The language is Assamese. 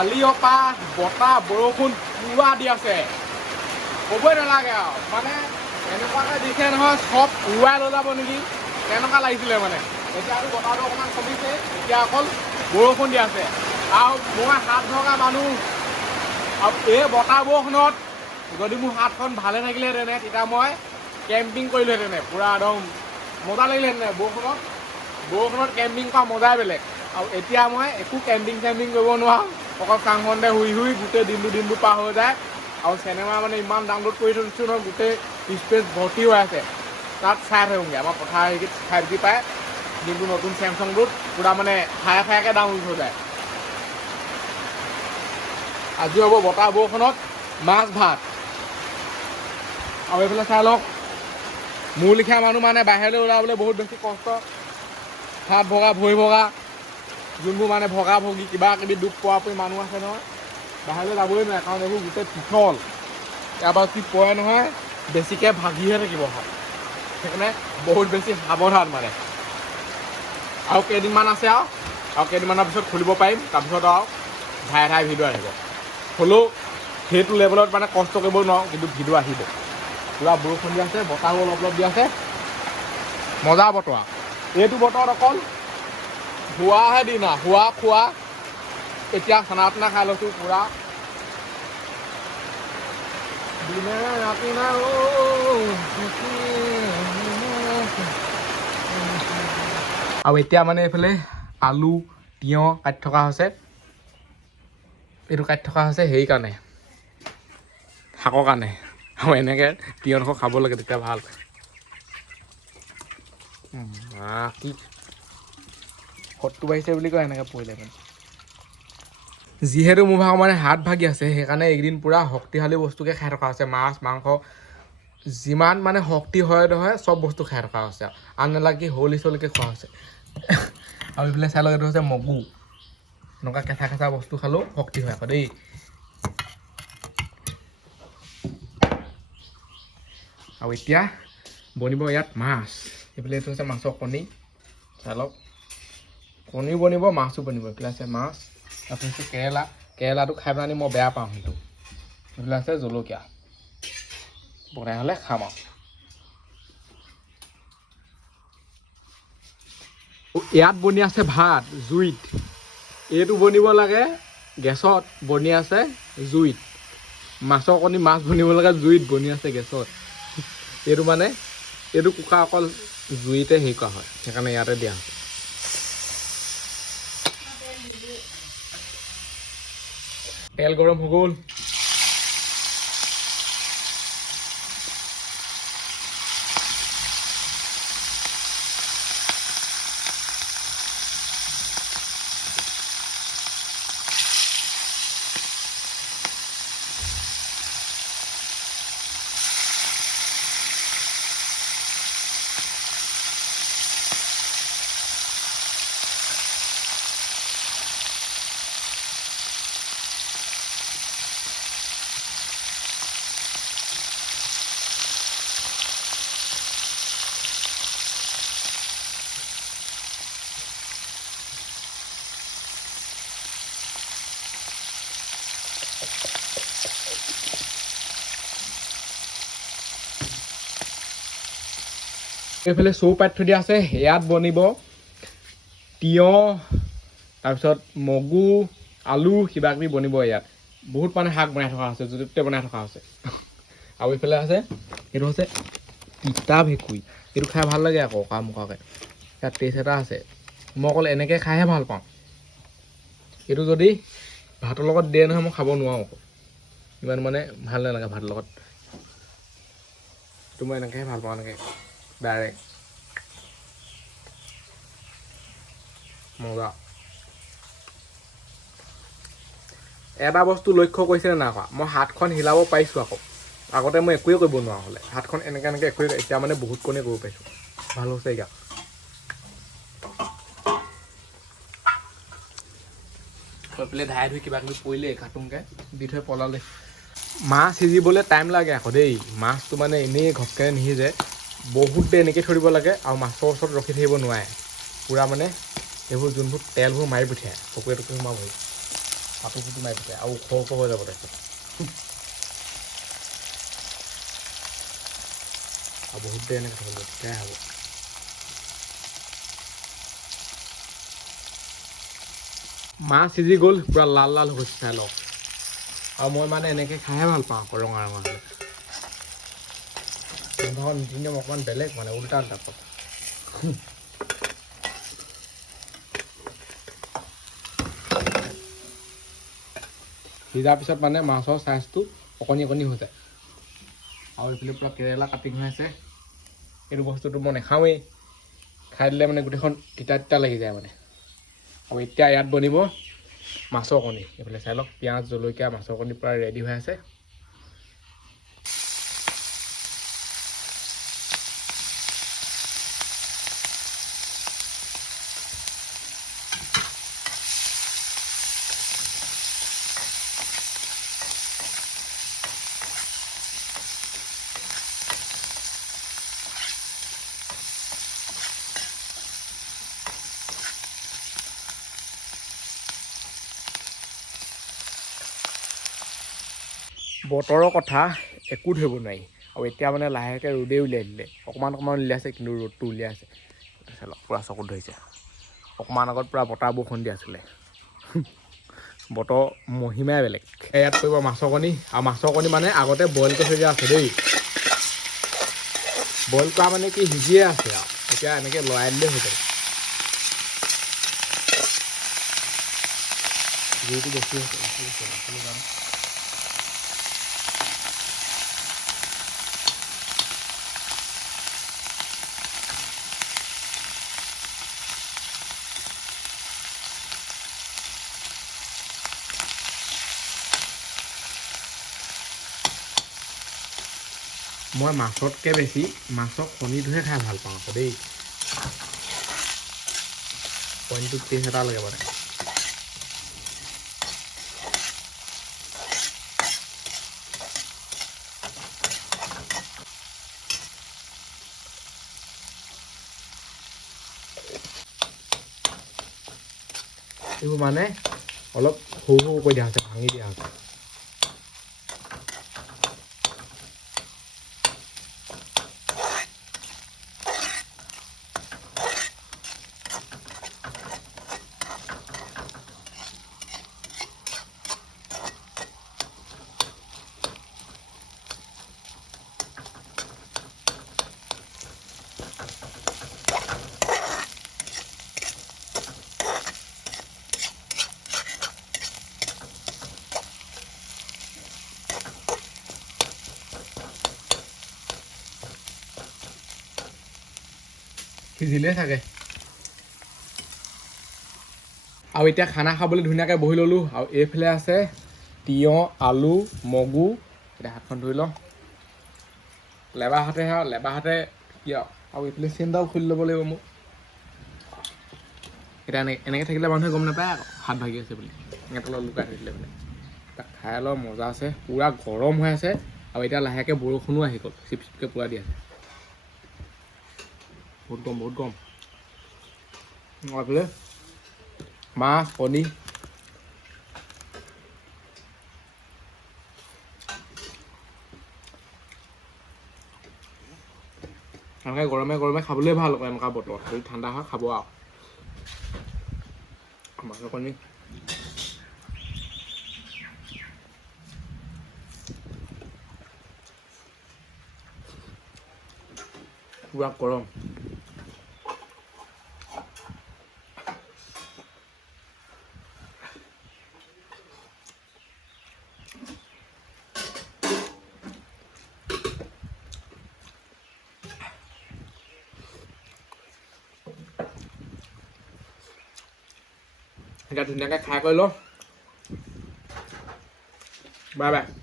কালিৰ পৰা বতাহ বৰষুণ পুৰা দি আছে ক'বই নালাগে আৰু মানে এনেকুৱাকৈ দিছে নহয় চব উৰুৱাই লৈ যাব নেকি তেনেকুৱা লাগিছিলে মানে এতিয়া আৰু বতাহটো অকণমান কমিছে এতিয়া অকল বৰষুণ দি আছে আৰু মই হাত ভগা মানুহ আৰু এই বতাহ বৰষুণত যদি মোৰ হাতখন ভালে থাকিলেহেঁতেন তেতিয়া মই কেম্পিং কৰিলোহেঁতেন পুৰা একদম মজা লাগিলেহেঁতেন বৰষুণত কেম্পিং কৰা মজাই বেলেগ আৰু এতিয়া মই একো কেম্পিং কৰিব নোৱাৰোঁ অকল চাংখনতে শুই গোটেই দিনটো পাৰ হৈ যায় আৰু চিনেমা মানে ইমান ডাউনলোড কৰি থৈছোঁ নহয় গোটেই স্পেচ ভৰ্তি হৈ আছে তাত চাই থাকোঁগৈ আমাৰ পথাৰ হেৰিত 5G পায় যোনটো নতুন চেমচাংটোত পুৰা মানে ফায়াকৈ ডাউনলোড হৈ যায় আজি হ'ব বতাহ বৰষুণত মাছ ভাত আৰু এইফালে চাই লওক মোৰ লিখীয়া মানুহ মানে বাহিৰলৈ ওলাবলৈ বহুত বেছি কষ্ট হাত ভগা ভৰি ভগা যোনবোৰ মানে ভগা ভগি কিবা কিবি দুখ পোৱা মানুহ আছে নহয় বাহিৰলৈ যাবই নোৱাৰে কাৰণ এইবোৰ গোটেই পিছল ইয়াৰ পৰা কি পৰে নহয় বেছিকৈ ভাগিহে থাকিব হয় সেইকাৰণে বহুত বেছি সাৱধান মানে আৰু কেইদিনমান আছে আৰু কেইদিনমানৰ পিছত খুলিব পাৰিম তাৰপিছত আৰু ঠাই ভিডিঅ' আহিব হ'লেও সেইটো লেভেলত মানে কষ্ট কৰিব নোৱাৰোঁ কিন্তু ভিডিঅ' আহিব পুৰা বৰষুণ দি আছে বতাহো অলপ দি আছে মজা বতৰ এইটো বতৰত অকল শোৱাহে দিন আৰু শোৱা খোৱা এতিয়া খানা পিনা খাই লৈছোঁ পুৰা দিনে ৰাতি না আৰু এতিয়া মানে এইফালে আলু তিয়ঁহ কাটি থকা হৈছে এইটো কাটি থকা হৈছে হেৰি কাৰণে শাকৰ কাৰণে আৰু এনেকৈ তিয়ঁহ খাব লাগে তেতিয়া ভাল কি সতটো বাঢ়িছে বুলি কয় এনেকৈ পৰিলে মানে যিহেতু মোৰ ভাগৰ মানে হাত ভাগি আছে সেইকাৰণে এইকেইদিন পূৰা শক্তিশালী বস্তুকে খাই থকা হৈছে মাছ মাংস যিমান মানে শক্তি হয় নহয় চব বস্তু খাই থকা হৈছে আন নালাগে হলি চলিকৈ খোৱা হৈছে আৰু এইফালে চাই লওক এইটো হৈছে মগু এনেকুৱা কেঁচা বস্তু খালেও শক্তি হয় আকৌ দেই আৰু এতিয়া বনিব ইয়াত মাছ এইফালে এইটো হৈছে মাছৰ কণী চাই লওক কণীও বনিব মাছো বনিব এইফালে আছে মাছ তাৰপিছত হৈছে কেৰেলাটো খাই পেলাই মই বেয়া পাওঁ সেইটো এইফালে আছে জলকীয়া বনাই হ'লে খাম আৰু ইয়াত বনি আছে ভাত জুইত এইটো বনিব লাগে গেছত বনি আছে জুইত মাছৰ কণী মাছ বনিব লাগে জুইত বনি আছে গেছত এইটো মানে এইটো কুকাৰ অকল জুইতে হেৰি কৰা হয় সেইকাৰণে ইয়াতে দিয়া হয় তেল গৰম হৈ গ'ল এইফালে চৌপাত থৈ দিয়া আছে ইয়াত বনিব তিয়ঁহ তাৰপিছত মগু আলু কিবা কিবি বনিব ইয়াত বহুত মানে শাক বনাই থকা আছে য'তে ত'তে বনাই থকা হৈছে আৰু এইফালে আছে এইটো হৈছে তিতা ভেকুই এইটো খাই ভাল লাগে আকৌ কামুকাকৈ ইয়াত টেষ্ট এটা আছে মই অকল এনেকৈ খাইহে ভাল পাওঁ এইটো যদি ভাতৰ লগত দিয়ে নহয় মই খাব নোৱাৰোঁ আকৌ ইমান মানে ভাল নালাগে ভাতৰ লগত এইটো মই এনেকৈহে ভাল পাওঁ এনেকৈ ডাইৰেক্ট মজা এটা বস্তু লক্ষ্য কৰিছেনে নাই কৰা মই হাতখন হিলাব পাৰিছোঁ আকৌ আগতে মই একোৱে কৰিব নোৱাৰা হ'লে হাতখন এনেকৈ একোৱে এতিয়া মানে বহুত কণে কৰিব পাৰিছোঁ ভাল হৈছে এতিয়া থৈ পেলাই ধাই ধুই কিবা কিবি পৰিলে কাটোংকৈ দি থৈ পলালে মাছ সিজিবলৈ টাইম লাগে আকৌ দেই মাছটো মানে এনেই ঘপকৈ নিসিজে বহুত দেৰি এনেকৈ থৈ দিব লাগে আৰু মাছৰ ওচৰত ৰখি থাকিব নোৱাৰে পূৰা মানে এইবোৰ যোনবোৰ তেলবোৰ মাৰি পঠিয়ায় চকুৱে টকুৱে সোমাবহি ফাটো ফুটো মাৰি থাকে আৰু ওখ হৈ যাব তাৰপিছত আৰু বহুত দেৰি এনেকৈ থাকিব তেতিয়াহে হ'ব মাছ সিজি গ'ল পুৰা লাল লাল হৈছে চাই লওক আৰু মই মানে এনেকৈ খাইহে ভাল পাওঁ আকৌ ৰঙা ৰঙা হ'লে নীতি নিয়ম অকণমান বেলেগ মানে উল্টা টাইপত সিজাৰ পিছত মানে মাছৰ চাইজটো অকণি অকণি হৈ যায় আৰু এইফালে পূৰা কেৰেলা কাটিং হৈ আছে এইটো বস্তুটো মই নাখাওঁৱেই খাই দিলে মানে গোটেইখন তিতা তিতা লাগি যায় মানে আৰু এতিয়া ইয়াত বনিব মাছৰ কণী এইফালে চাই লওক পিঁয়াজ জলকীয়া মাছৰ কণী পূৰা ৰেডি হৈ আছে বতৰৰ কথা একো ধৰিব নোৱাৰি আৰু এতিয়া মানে লাহেকৈ ৰ'দেই উলিয়াই দিলে অকণমান অকণমান উলিয়াইছে কিন্তু ৰ'দটো উলিয়াইছে পূৰা চকুত ধৰিছে অকণমান আগত পূৰা বতাহ বৰষুণ দি আছিলে বতৰ মহিমাই বেলেগ ইয়াত পৰিব মাছৰ কণী আৰু মাছৰ কণী মানে আগতে বইল কৰি থৈ দিয়া আছে দেই বইল কৰা মানে কি সিজিয়ে আছে আৰু এতিয়া এনেকৈ লৰাই দিলেই হৈ যায় জুইটো বেছি হৈছে মই মাছতকৈ বেছি মাছৰ কণীটোহে খাই ভাল পাওঁ আকৌ দেই কণীটোত টেষ্ট এটা লাগে মানে এইবোৰ মানে অলপ সৰু সৰু কৰি দিয়া হৈছে ভাঙি দিয়া হৈছে সিজিলে থাকে আৰু এতিয়া খানা খাবলৈ ধুনীয়াকৈ বহি ল'লোঁ আৰু এইফালে আছে তিয়ঁহ আলু মগু এতিয়া হাতখন ধুই লওঁ লেবা হাতে কি আৰু এইফালে চেইনডাল খুলি ল'ব লাগিব মোক এতিয়া এনেকৈ থাকিলে মানুহে গম নাপায় আকৌ হাত ভাগি আছে বুলি এনেকৈ তলত লুকাই থৈ দিলে মানে তাক খাই অলপ মজা আছে পূৰা গৰম হৈ আছে আৰু এতিয়া লাহেকৈ বৰষুণো আহি গ'ল চিপ চিপকৈ পূৰা দি আছে বহুত গৰম এইফালে মাছ কণী এনেকৈ গৰমে গৰমে খাবলৈ ভাল আকৌ এনেকুৱা বতৰ যদি ঠাণ্ডা হয় খাব আৰু মাছৰ কণী পূৰা গৰম এতিয়া ধুনীয়াকৈ খাই কৰি লওঁ বাই বাই